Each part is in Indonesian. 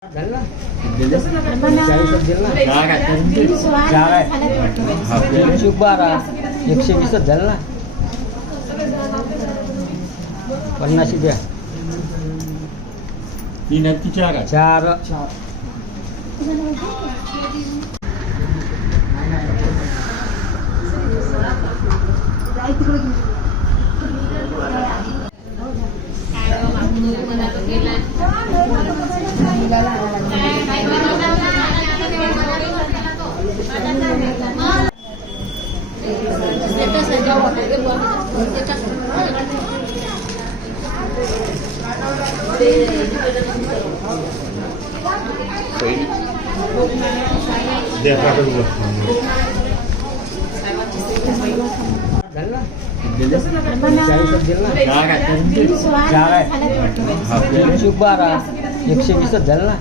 Jalan. dia. Ini nanti cara. Cara. Kalau mau দেখা করবো Jangan, jangan, jangan, Yuk ya, bisa jalan lah.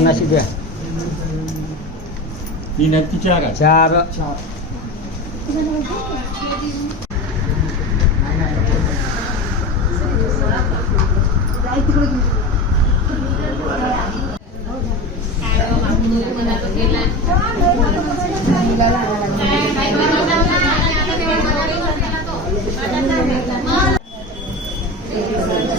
nasi dia. Ini nanti cara. Cara. Thank you.